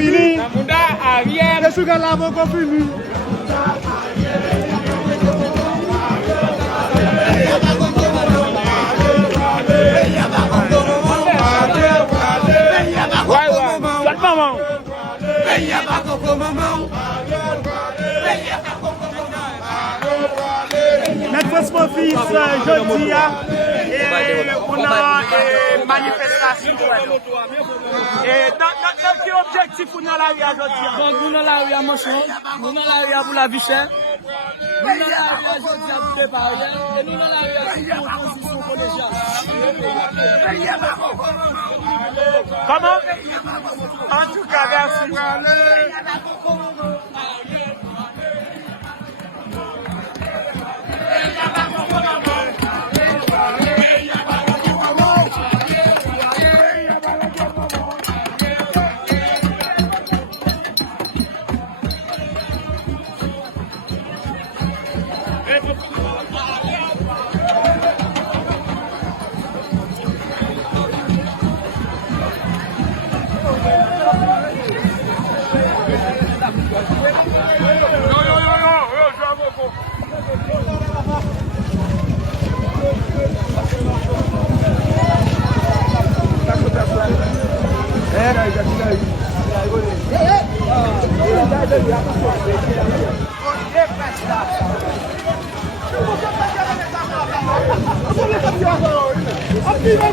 fini. Namunda Ariel. Les sugar là vont fini. Notre fils, jeudi, on a une manifestation. Et dans quel objectif on a la rue aujourd'hui? Nous dans la rue, mon cher. Nous dans la rue pour la vie chère. Nous dans la rue aujourd'hui pour préparer. Et nous dans la rue pour transition collégiale. Comment? En tout cas, merci. Viva